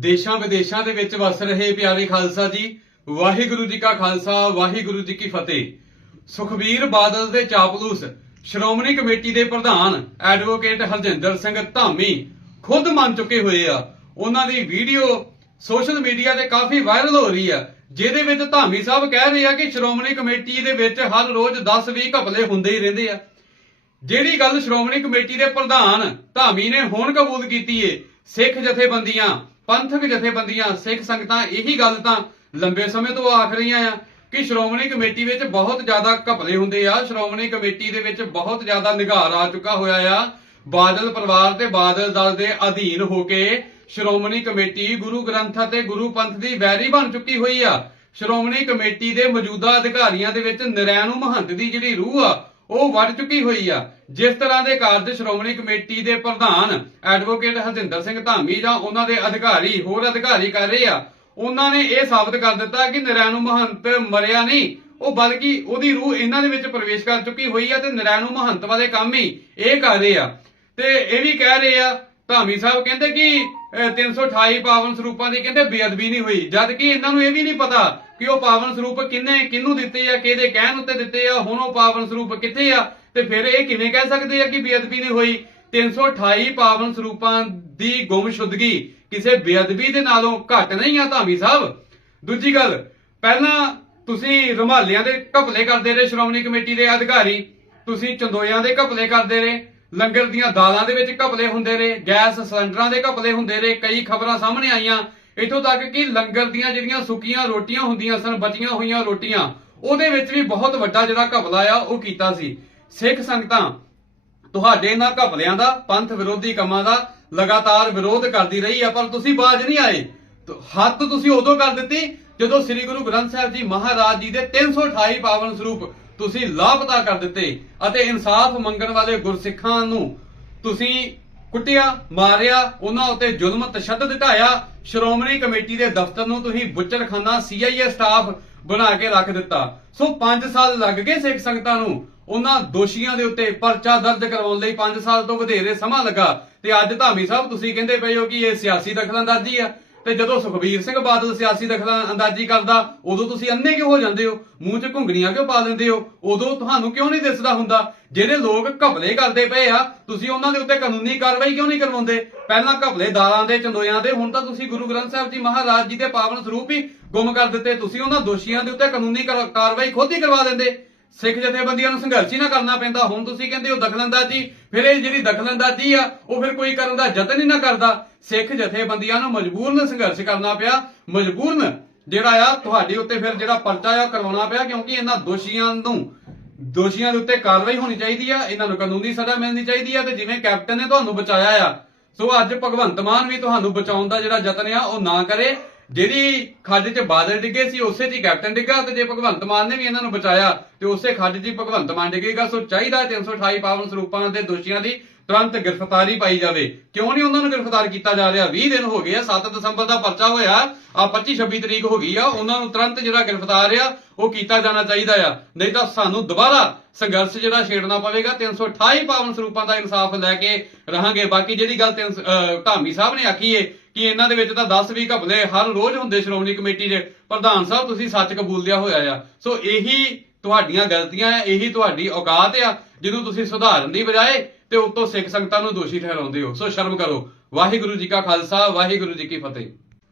ਦੇਸ਼ਾਂ ਵਿਦੇਸ਼ਾਂ ਦੇ ਵਿੱਚ ਵਸ ਰਹੇ ਪਿਆਰੇ ਖਾਲਸਾ ਜੀ ਵਾਹਿਗੁਰੂ ਜੀ ਕਾ ਖਾਲਸਾ ਵਾਹਿਗੁਰੂ ਜੀ ਕੀ ਫਤਿਹ ਸੁਖਵੀਰ ਬਾਦਲ ਦੇ ਚਾਪਲੂਸ ਸ਼੍ਰੋਮਣੀ ਕਮੇਟੀ ਦੇ ਪ੍ਰਧਾਨ ਐਡਵੋਕੇਟ ਹਰਜਿੰਦਰ ਸਿੰਘ ਧਾਮੀ ਖੁਦ ਮੰਨ ਚੁੱਕੇ ਹੋਏ ਆ ਉਹਨਾਂ ਦੀ ਵੀਡੀਓ ਸੋਸ਼ਲ ਮੀਡੀਆ ਤੇ ਕਾਫੀ ਵਾਇਰਲ ਹੋ ਰਹੀ ਆ ਜਿਹਦੇ ਵਿੱਚ ਧਾਮੀ ਸਾਹਿਬ ਕਹਿ ਰਹੇ ਆ ਕਿ ਸ਼੍ਰੋਮਣੀ ਕਮੇਟੀ ਦੇ ਵਿੱਚ ਹਰ ਰੋਜ਼ 10-20 ਘਪਲੇ ਹੁੰਦੇ ਹੀ ਰਹਿੰਦੇ ਆ ਜਿਹੜੀ ਗੱਲ ਸ਼੍ਰੋਮਣੀ ਕਮੇਟੀ ਦੇ ਪ੍ਰਧਾਨ ਧਾਮੀ ਨੇ ਹੁਣ ਕਬੂਲ ਕੀਤੀ ਏ ਸਿੱਖ ਜਥੇਬੰਦੀਆਂ ਪੰਥਕ ਜਥੇਬੰਦੀਆਂ ਸਿੱਖ ਸੰਗਤਾਂ ਇਹੀ ਗੱਲ ਤਾਂ ਲੰਬੇ ਸਮੇਂ ਤੋਂ ਆਖ ਰਹੀਆਂ ਆ ਕਿ ਸ਼੍ਰੋਮਣੀ ਕਮੇਟੀ ਵਿੱਚ ਬਹੁਤ ਜ਼ਿਆਦਾ ਘਪਲੇ ਹੁੰਦੇ ਆ ਸ਼੍ਰੋਮਣੀ ਕਮੇਟੀ ਦੇ ਵਿੱਚ ਬਹੁਤ ਜ਼ਿਆਦਾ ਨਿਘਾਰ ਆ ਚੁੱਕਾ ਹੋਇਆ ਆ ਬਾਦਲ ਪਰਿਵਾਰ ਤੇ ਬਾਦਲ ਦਲ ਦੇ ਅਧੀਨ ਹੋ ਕੇ ਸ਼੍ਰੋਮਣੀ ਕਮੇਟੀ ਗੁਰੂ ਗ੍ਰੰਥ ਅਤੇ ਗੁਰੂ ਪੰਥ ਦੀ ਵੈਰੀ ਬਣ ਚੁੱਕੀ ਹੋਈ ਆ ਸ਼੍ਰੋਮਣੀ ਕਮੇਟੀ ਦੇ ਮੌਜੂਦਾ ਅਧਿਕਾਰੀਆਂ ਦੇ ਵਿੱਚ ਨਰੈਣੂ ਮਹੰਤ ਦੀ ਜਿਹੜੀ ਰੂਹ ਆ ਉਹ ਵੱਢ ਚੁੱਕੀ ਹੋਈ ਆ ਜਿਸ ਤਰ੍ਹਾਂ ਦੇ ਕਾਰਜ ਸ਼੍ਰੋਮਣੀ ਕਮੇਟੀ ਦੇ ਪ੍ਰਧਾਨ ਐਡਵੋਕੇਟ ਹਰਜਿੰਦਰ ਸਿੰਘ ਧਾਮੀ ਜਾਂ ਉਹਨਾਂ ਦੇ ਅਧਿਕਾਰੀ ਹੋਰ ਅਧਿਕਾਰੀ ਕਰ ਰਹੇ ਆ ਉਹਨਾਂ ਨੇ ਇਹ ਸਾਬਤ ਕਰ ਦਿੱਤਾ ਕਿ ਨਰੈਣੂ ਮਹੰਤ ਮਰਿਆ ਨਹੀਂ ਉਹ ਬਲਕਿ ਉਹਦੀ ਰੂਹ ਇਹਨਾਂ ਦੇ ਵਿੱਚ ਪ੍ਰਵੇਸ਼ ਕਰ ਚੁੱਕੀ ਹੋਈ ਆ ਤੇ ਨਰੈਣੂ ਮਹੰਤ ਵਾਲੇ ਕੰਮ ਹੀ ਇਹ ਕਰ ਰਹੇ ਆ ਤੇ ਇਹ ਵੀ ਕਹਿ ਰਹੇ ਆ ਧਾਮੀ ਸਾਹਿਬ ਕਹਿੰਦੇ ਕਿ 328 ਪਾਵਨ ਸਰੂਪਾਂ ਦੀ ਕਹਿੰਦੇ ਬੇਅਦਬੀ ਨਹੀਂ ਹੋਈ ਜਦ ਕਿ ਇਹਨਾਂ ਨੂੰ ਇਹ ਵੀ ਨਹੀਂ ਪਤਾ ਕਿ ਉਹ ਪਾਵਨ ਸਰੂਪ ਕਿੰਨੇ ਕਿੰਨੂੰ ਦਿੱਤੇ ਆ ਕਿਹਦੇ ਕਹਿਣ ਉੱਤੇ ਦਿੱਤੇ ਆ ਹੁਣ ਉਹ ਪਾਵਨ ਸਰੂਪ ਕਿੱਥੇ ਆ ਤੇ ਫਿਰ ਇਹ ਕਿਵੇਂ ਕਹਿ ਸਕਦੇ ਆ ਕਿ ਬੇਅਦਬੀ ਨਹੀਂ ਹੋਈ 328 ਪਾਵਨ ਸਰੂਪਾਂ ਦੀ ਗੁੰਮਸ਼ੁਦਗੀ ਕਿਸੇ ਬੇਅਦਬੀ ਦੇ ਨਾਲੋਂ ਘੱਟ ਨਹੀਂ ਆ ਧਾਮੀ ਸਾਹਿਬ ਦੂਜੀ ਗੱਲ ਪਹਿਲਾਂ ਤੁਸੀਂ ਰਮਾਲਿਆਂ ਦੇ ਘਪਲੇ ਕਰਦੇ ਰਹੇ ਸ਼੍ਰੋਮਣੀ ਕਮੇਟੀ ਦੇ ਅਧਿਕਾਰੀ ਤੁਸੀਂ ਚੰਦੋਇਆਂ ਦੇ ਘਪਲੇ ਕਰਦੇ ਰਹੇ ਲੰਗਰ ਦੀਆਂ ਦਾਲਾਂ ਦੇ ਵਿੱਚ ਘਪਲੇ ਹੁੰਦੇ ਨੇ ਗੈਸ ਸਿਲੰਡਰਾਂ ਦੇ ਘਪਲੇ ਹੁੰਦੇ ਨੇ ਕਈ ਖਬਰਾਂ ਸਾਹਮਣੇ ਆਈਆਂ ਇਥੋਂ ਤੱਕ ਕਿ ਲੰਗਰ ਦੀਆਂ ਜਿਹੜੀਆਂ ਸੁੱਕੀਆਂ ਰੋਟੀਆਂ ਹੁੰਦੀਆਂ ਸਨ ਬਚੀਆਂ ਹੋਈਆਂ ਰੋਟੀਆਂ ਉਹਦੇ ਵਿੱਚ ਵੀ ਬਹੁਤ ਵੱਡਾ ਜਿਹੜਾ ਘਪਲਾ ਆ ਉਹ ਕੀਤਾ ਸੀ ਸਿੱਖ ਸੰਗਤਾਂ ਤੁਹਾਡੇ ਇਹਨਾਂ ਘਪਲਿਆਂ ਦਾ ਪੰਥ ਵਿਰੋਧੀ ਕੰਮਾਂ ਦਾ ਲਗਾਤਾਰ ਵਿਰੋਧ ਕਰਦੀ ਰਹੀ ਆ ਪਰ ਤੁਸੀਂ ਬਾਜ ਨਹੀਂ ਆਏ ਹੱਥ ਤੁਸੀਂ ਉਦੋਂ ਕਰ ਦਿੱਤੀ ਜਦੋਂ ਸ੍ਰੀ ਗੁਰੂ ਗ੍ਰੰਥ ਸਾਹਿਬ ਜੀ ਮਹਾਰਾਜ ਜੀ ਦੇ 328 ਪਾਵਨ ਸਰੂਪ ਤੁਸੀਂ ਲਾਪਤਾ ਕਰ ਦਿੱਤੇ ਅਤੇ ਇਨਸਾਫ ਮੰਗਣ ਵਾਲੇ ਗੁਰਸਿੱਖਾਂ ਨੂੰ ਤੁਸੀਂ ਕੁੱਟਿਆ ਮਾਰਿਆ ਉਹਨਾਂ ਉੱਤੇ ਜ਼ੁਲਮ ਤਸ਼ੱਦਦ ਢਾਇਆ ਸ਼੍ਰੋਮਣੀ ਕਮੇਟੀ ਦੇ ਦਫ਼ਤਰ ਨੂੰ ਤੁਸੀਂ ਬੁੱਚਰਖਾਨਾ ਸੀਆਈਏ ਸਟਾਫ ਬਣਾ ਕੇ ਰੱਖ ਦਿੱਤਾ ਸੋ 5 ਸਾਲ ਲੱਗ ਗਏ ਸਿੱਖ ਸੰਗਤਾਂ ਨੂੰ ਉਹਨਾਂ ਦੋਸ਼ੀਆਂ ਦੇ ਉੱਤੇ ਪਰਚਾ ਦਰਜ ਕਰਵਾਉਣ ਲਈ 5 ਸਾਲ ਤੋਂ ਵਧੇਰੇ ਸਮਾਂ ਲੱਗਾ ਤੇ ਅੱਜ ਧਾਮੀ ਸਾਹਿਬ ਤੁਸੀਂ ਕਹਿੰਦੇ ਪਏ ਹੋ ਕਿ ਇਹ ਸਿਆਸੀ ਦਖਲਅੰਦਾਜ਼ੀ ਆ ਤੇ ਜਦੋਂ ਸੁਖਬੀਰ ਸਿੰਘ ਬਾਦਲ ਸਿਆਸੀ ਦਖਲਾ ਅੰਦਾਜ਼ੀ ਕਰਦਾ ਉਦੋਂ ਤੁਸੀਂ ਅੰਨੇ ਕਿਉਂ ਹੋ ਜਾਂਦੇ ਹੋ ਮੂੰਹ 'ਚ ਘੁੰਗਣੀਆਂ ਕਿਉਂ ਪਾ ਦਿੰਦੇ ਹੋ ਉਦੋਂ ਤੁਹਾਨੂੰ ਕਿਉਂ ਨਹੀਂ ਦਿਸਦਾ ਹੁੰਦਾ ਜਿਹੜੇ ਲੋਕ ਘਪਲੇ ਕਰਦੇ ਪਏ ਆ ਤੁਸੀਂ ਉਹਨਾਂ ਦੇ ਉੱਤੇ ਕਾਨੂੰਨੀ ਕਾਰਵਾਈ ਕਿਉਂ ਨਹੀਂ ਕਰਵਾਉਂਦੇ ਪਹਿਲਾਂ ਦਾਲਾਂ ਦੇ ਚੰਦੋਆਂ ਦੇ ਹੁਣ ਤਾਂ ਤੁਸੀਂ ਗੁਰੂ ਗ੍ਰੰਥ ਸਾਹਿਬ ਜੀ ਮਹਾਰਾਜ ਜੀ ਦੇ ਪਾਵਨ ਸਰੂਪ ਹੀ ਗੁੰਮ ਕਰ ਦਿੱਤੇ ਤੁਸੀਂ ਉਹਨਾਂ ਦੋਸ਼ੀਆਂ ਦੇ ਉੱਤੇ ਕਾਨੂੰਨੀ ਕਾਰਵਾਈ ਖੁਦ ਹੀ ਕਰਵਾ ਦਿੰਦੇ ਸਿੱਖ ਜਥੇਬੰਦੀਆਂ ਨੂੰ ਸੰਘਰਸ਼ ਹੀ ਨਾ ਕਰਨਾ ਪੈਂਦਾ ਹੁਣ ਤੁਸੀਂ ਕਹਿੰਦੇ ਹੋ ਦਖਲਅੰਦਾਜ਼ੀ ਫਿਰ ਇਹ ਜਿਹੜੀ ਦਖਲਅੰਦਾਜ਼ੀ ਆ ਉਹ ਫਿਰ ਕੋਈ ਕਰਨ ਦਾ ਯਤਨ ਹੀ ਨਾ ਕਰਦਾ ਸਿੱਖ ਜਥੇਬੰਦੀਆਂ ਨੂੰ ਮਜਬੂਰਨ ਸੰਘਰਸ਼ ਕਰਨਾ ਪਿਆ ਮਜਬੂਰਨ ਜਿਹੜਾ ਆ ਤੁਹਾਡੇ ਉੱਤੇ ਫਿਰ ਜਿਹੜਾ ਪਰਚਾ ਆ ਕਰਵਾਉਣਾ ਪਿਆ ਕਿਉਂਕਿ ਇਹਨਾਂ ਦੋਸ਼ੀਆਂ ਨੂੰ ਦੋਸ਼ੀਆਂ ਦੇ ਉੱਤੇ ਕਾਰਵਾਈ ਹੋਣੀ ਚਾਹੀਦੀ ਆ ਇਹਨਾਂ ਨੂੰ ਕਾਨੂੰਨੀ ਸਜ਼ਾ ਮਿਲਣੀ ਚਾਹੀਦੀ ਆ ਤੇ ਜਿਵੇਂ ਕੈਪਟਨ ਨੇ ਤੁਹਾਨੂੰ ਬਚਾਇਆ ਆ ਸੋ ਅੱਜ ਭਗਵੰਤ ਮਾਨ ਵੀ ਤੁਹਾਨੂੰ ਬਚਾਉਣ ਦਾ ਜਿਹੜਾ ਯਤਨ ਆ ਉਹ ਨਾ ਕਰੇ ਜਿਹੜੀ ਖੱਡ 'ਚ ਬਾਦਲ ਡਿੱਗੇ ਸੀ ਉਸੇ 'ਚ ਕੈਪਟਨ ਡਿੱਗਾ ਤੇ ਜੇ ਭਗਵੰਤ ਮਾਨ ਨੇ ਵੀ ਇਹਨਾਂ ਨੂੰ ਬਚਾਇਆ ਤੇ ਉਸੇ ਖੱਡ 'ਚ ਭਗਵੰਤ ਮਾਨ ਡਿੱਗੇਗਾ ਸੋ ਚਾਹੀਦਾ 328 ਪਾਵਨ ਸਰੂਪਾਂ ਦੇ ਦੋਸ਼ੀਆਂ ਦੀ ਤੁਰੰਤ ਗ੍ਰਿਫਤਾਰੀ ਪਾਈ ਜਾਵੇ ਕਿਉਂ ਨਹੀਂ ਉਹਨਾਂ ਨੂੰ ਗ੍ਰਿਫਤਾਰ ਕੀਤਾ ਜਾ ਰਿਹਾ 20 ਦਿਨ ਹੋ ਗਏ ਆ 7 ਦਸੰਬਰ ਦਾ ਪਰਚਾ ਹੋਇਆ ਆ 25 26 ਤਰੀਕ ਹੋ ਗਈ ਆ ਉਹਨਾਂ ਨੂੰ ਤੁਰੰਤ ਜਿਹੜਾ ਗ੍ਰਿਫਤਾਰ ਆ ਉਹ ਕੀਤਾ ਜਾਣਾ ਚਾਹੀਦਾ ਆ ਨਹੀਂ ਤਾਂ ਸਾਨੂੰ ਦੁਬਾਰਾ ਸੰਘਰਸ਼ ਜਿਹੜਾ ਛੇੜਨਾ ਪਵੇਗਾ 328 ਪਾਵਨ ਸਰੂਪਾਂ ਦਾ ਇਨਸਾਫ ਲੈ ਕੇ ਰਹਾਂਗੇ ਬਾਕੀ ਜਿਹੜੀ ਗੱਲ ਧਾਮੀ ਸਾਹਿਬ ਨੇ ਆਖੀ ਏ ਕਿ ਇਹਨਾਂ ਦੇ ਵਿੱਚ ਤਾਂ 10 20 ਘਪਲੇ ਹਰ ਰੋਜ਼ ਹੁੰਦੇ ਸ਼੍ਰੋਮਣੀ ਕਮੇਟੀ ਦੇ ਪ੍ਰਧਾਨ ਸਾਹਿਬ ਤੁਸੀਂ ਸੱਚ ਕਬੂਲ ਲਿਆ ਹੋਇਆ ਆ ਸੋ ਇਹੀ ਤੁਹਾਡੀਆਂ ਗਲਤੀਆਂ ਆ ਇਹੀ ਤੁਹਾਡੀ ਔਕਾਤ ਆ ਜਿਹਨੂੰ ਤੁਸੀਂ ਸੁਧਾਰਨ ਦੀ ਬਜਾਏ ਤੇ ਉਤੋਂ ਸਿੱਖ ਸੰਗਤਾਂ ਨੂੰ ਦੋਸ਼ੀ ਠਹਿਰਾਉਂਦੇ ਹੋ ਸੋ ਸ਼ਰਮ ਕਰੋ ਵਾਹਿਗੁਰੂ ਜੀ ਕਾ ਖਾਲਸਾ ਵਾਹਿਗੁਰੂ ਜੀ ਕੀ ਫਤਿਹ